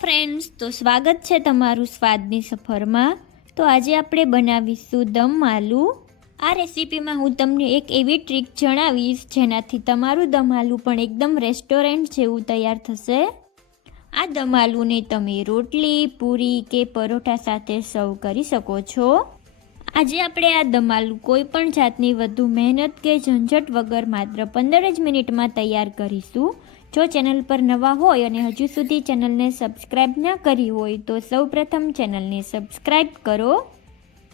Friends, તો સ્વાગત છે તમારું સ્વાદની સફરમાં। તો આજે આપણે બનાવીશું દમ આલુ। આ રેસીપીમાં હું તમને એક એવી ટ્રીક જણાવીશ જેનાથી તમારું દમ આલુ પણ એકદમ રેસ્ટોરન્ટ જેવું તૈયાર થશે। આ દમ આલુને તમે રોટલી, પૂરી કે પરોઠા સાથે સર્વ કરી શકો છો। આજે આપણે આ દમ આલુ કોઈ પણ જાતની વધુ મહેનત કે ઝંઝટ વગર માત્ર 15 જ મિનિટમાં તૈયાર કરીશું। જો ચેનલ પર નવા હોય અને હજુ સુધી ચેનલને સબસ્ક્રાઈબ ના કરી હોય તો સૌપ્રથમ ચેનલને સબસ્ક્રાઈબ કરો।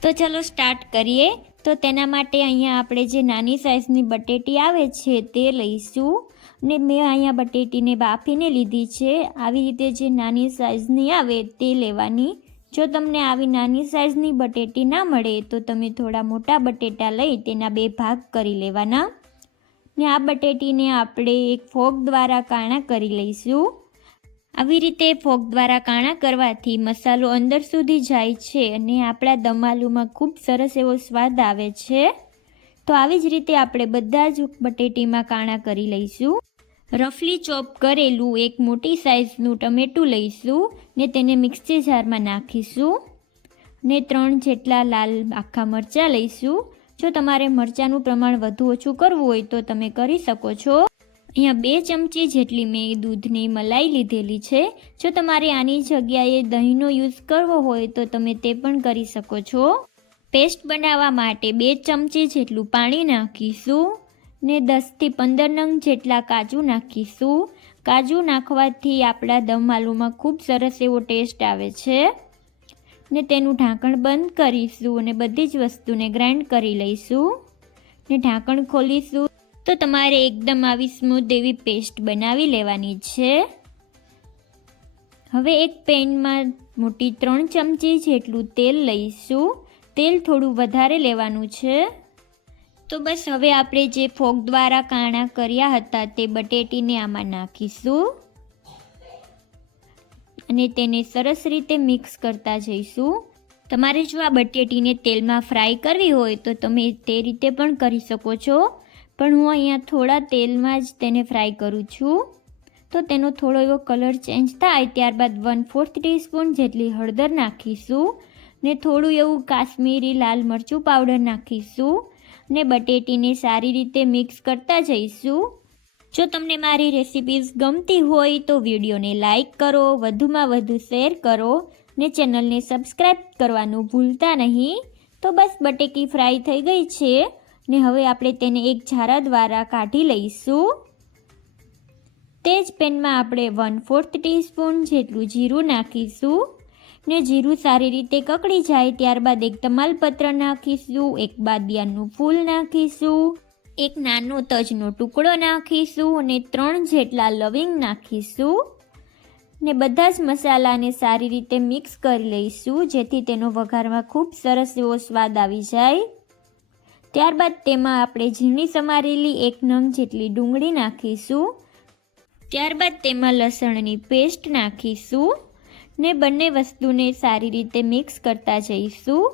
તો ચલો સ્ટાર્ટ કરીએ। તો તેના માટે અહીંયા આપણે જે નાની સાઇઝની બટેટી આવે છે તે લઈશું ને મેં અહીંયા બટેટીને બાફીને લીધી છે। આવી રીતે જે નાની સાઇઝની આવે તે લેવાની। જો તમને આવી નાની સાઇઝની બટેટી ના મળે તો તમે થોડા મોટા બટેટા લઈ તેના 2 ભાગ કરી લેવાના ને આ બટેટીને આપણે એક ફોક દ્વારા કાણા કરી લઈશું। આવી રીતે ફોક દ્વારા કાણા કરવાથી મસાલો અંદર સુધી જાય છે અને આપણા દમ આલુમાં ખૂબ સરસ એવો સ્વાદ આવે છે। તો આવી જ રીતે આપણે બધા જ બટેટીમાં કાણા કરી લઈશું। રફલી ચોપ કરેલું એક મોટી સાઇઝનું ટમેટું લઈશું ને તેને મિક્સર જારમાં નાખીશું ને 3 જેટલા લાલ આખા મરચાં લઈશું। જો તમારે મરચાંનું પ્રમાણ વધુ ઓછું કરવું હોય તો તમે કરી શકો છો। અહીંયા 2 ચમચી જેટલી મેં દૂધની મલાઈ લીધેલી છે। જો તમારે આની જગ્યાએ દહીંનો યુઝ કરવો હોય તો તમે તે પણ કરી શકો છો। પેસ્ટ બનાવવા માટે 2 ચમચી જેટલું પાણી નાખીશું ને 10 થી 15 નંગ જેટલા કાજુ નાખીશું। કાજુ નાખવાથી આપણા દમ આલુમાં ખૂબ સરસ એવો ટેસ્ટ આવે છે ને તેનું ઢાંકણ બંધ કરીશું અને બધી જ વસ્તુને ગ્રાઇન્ડ કરી લઈશું ને ઢાંકણ ખોલીશું તો તમારે એકદમ આવી સ્મૂથ એવી પેસ્ટ બનાવી લેવાની છે। હવે એક પેનમાં મોટી 3 ચમચી જેટલું તેલ લઈશું। તેલ થોડું વધારે લેવાનું છે। તો બસ હવે આપણે જે ફોક દ્વારા કાણા કર્યા હતા તે બટેટીને આમાં નાખીશું અને તેને સરસ રીતે મિક્સ કરતા જઈશું। તમારે જો આ બટેટીને તેલમાં ફ્રાય કરવી હોય તો તમે તે રીતે પણ કરી શકો છો, પણ હું અહીંયા થોડા તેલમાં જ તેને ફ્રાય કરું છું। તો તેનો થોડો એવો કલર ચેન્જ થાય ત્યારબાદ 1/4 ટીસ્પૂન જેટલી હળદર નાખીશું ને થોડું એવું કાશ્મીરી લાલ મરચું પાવડર નાખીશું ને બટેટીને સારી રીતે મિક્સ કરતા જઈશું। જો તમને મારી રેસિપીઝ ગમતી હોય તો વિડીયોને લાઈક કરો, વધુમાં વધુ શેર કરો ને ચેનલને સબસ્ક્રાઈબ કરવાનું ભૂલતા નહીં। તો બસ બટેકી ફ્રાય થઈ ગઈ છે ને હવે આપણે તેને એક ઝારા દ્વારા કાઢી લઈશું। તે જ પેનમાં આપણે 1/4 ટીસ્પૂન જેટલું જીરું નાખીશું ને જીરું સારી રીતે કકડી જાય ત્યારબાદ એક તમાલપત્ર નાખીશું, એક બાદિયાનું ફૂલ નાખીશું, એક નાનો તજનો ટુકડો નાખીશું અને 3 જેટલા લવિંગ નાખીશું ને બધા જ મસાલાને સારી રીતે મિક્સ કરી લઈશું જેથી તેનો વઘારમાં ખૂબ સરસ એવો સ્વાદ આવી જાય। ત્યારબાદ તેમાં આપણે ઝીણી સમારેલી 1 નંગ જેટલી ડુંગળી નાખીશું। ત્યારબાદ તેમાં લસણની પેસ્ટ નાખીશું ને બંને વસ્તુને સારી રીતે મિક્સ કરતા જઈશું।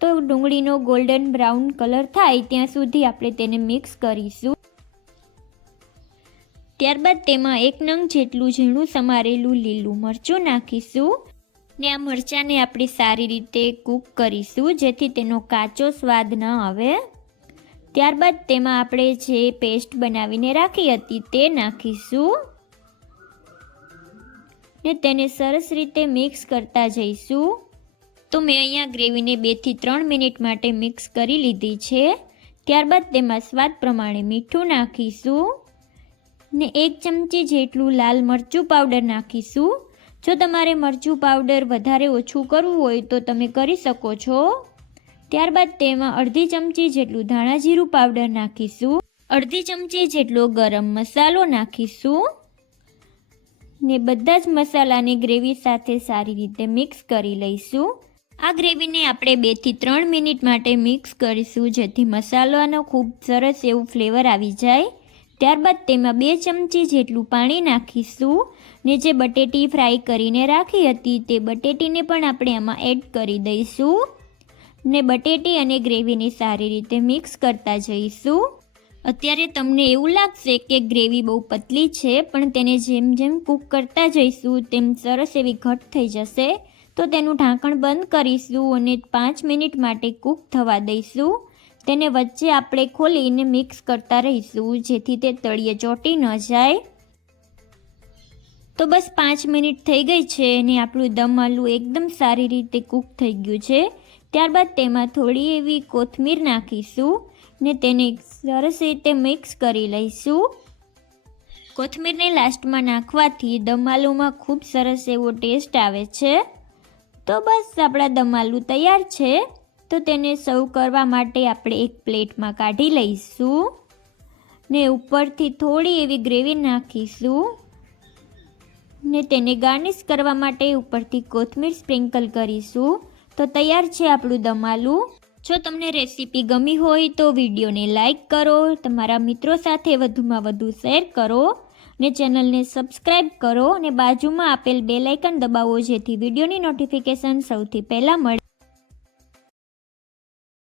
તો ડુંગળીનો ગોલ્ડન બ્રાઉન કલર થાય ત્યાં સુધી આપણે તેને મિક્સ કરીશું। ત્યારબાદ તેમાં 1 નંગ જેટલું ઝીણું સમારેલું લીલું મરચું નાખીશું ને આ મરચાંને આપણે સારી રીતે કૂક કરીશું જેથી તેનો કાચો સ્વાદ ન આવે। ત્યારબાદ તેમાં આપણે જે પેસ્ટ બનાવીને રાખી હતી તે નાખીશું ને તેને સરસ રીતે મિક્સ કરતા જઈશું। તો મેં અહીંયા ગ્રેવીને 2 થી 3 મિનિટ માટે મિક્સ કરી લીધી છે। ત્યારબાદ તેમાં સ્વાદ પ્રમાણે મીઠું નાખીશું ને 1 ચમચી જેટલું લાલ મરચું પાવડર નાખીશું। જો તમારે મરચું પાવડર વધારે ઓછું કરવું હોય તો તમે કરી શકો છો। ત્યારબાદ તેમાં અડધી ચમચી જેટલું ધાણા જીરું પાવડર નાખીશું, અડધી ચમચી જેટલો ગરમ મસાલો નાખીશું ને બધા જ મસાલાને ગ્રેવી સાથે સારી રીતે મિક્સ કરી લઈશું। આ ગ્રેવીને આપણે 2 થી 3 મિનિટ માટે મિક્સ કરીશું જેથી મસાલાનો ખૂબ સરસ એવું ફ્લેવર આવી જાય। ત્યારબાદ તેમાં 2 ચમચી જેટલું પાણી નાખીશું ને જે બટેટી ફ્રાય કરીને રાખી હતી તે બટેટીને પણ આપણે આમાં એડ કરી દઈશું ને બટેટી અને ગ્રેવીને સારી રીતે મિક્સ કરતા જઈશું। અત્યારે તમને એવું લાગશે કે ગ્રેવી બહુ પતલી છે, પણ તેને જેમ જેમ કૂક કરતા જઈશું તેમ સરસ એવી ઘટ થઈ જશે. તો તેનું ઢાંકણ બંધ કરીશું અને 5 મિનિટ માટે કૂક થવા દઈશું. તેને વચ્ચે આપણે ખોલીને મિક્સ કરતા રહીશું, જેથી તે તળિયે ચોંટી ન જાય. તો બસ 5 મિનિટ થઈ ગઈ છે અને આપણું દમ આલુ એકદમ સારી રીતે કૂક થઈ ગયું છે. ત્યારબાદ તેમાં થોડી એવી કોથમીર નાખીશું ને તેને સરસ રીતે મિક્સ કરી લઈશું. કોથમીરને લાસ્ટમાં નાખવાથી દમ આલુમાં ખૂબ સરસ એવો ટેસ્ટ આવે છે. તો બસ આપણા દમ આલુ તૈયાર છે. તો તેને સર્વ કરવા માટે આપણે એક પ્લેટમાં કાઢી લઈશું ને ઉપરથી થોડી એવી ગ્રેવી નાખીશું ને તેને ગાર્નિશ કરવા માટે ઉપરથી કોથમીર સ્પ્રિંકલ કરીશું. તો તૈયાર છે આપણું દમ આલુ. જો તમને રેસીપી ગમી હોય તો વિડીયોને લાઈક કરો, તમારા મિત્રો સાથે વધુમાં વધુ શેર કરો ને ચેનલને સબસ્ક્રાઈબ કરો અને બાજુમાં આપેલ બેલ આઇકન દબાવો, જેથી વિડીયોની નોટિફિકેશન સૌથી પહેલાં મળે.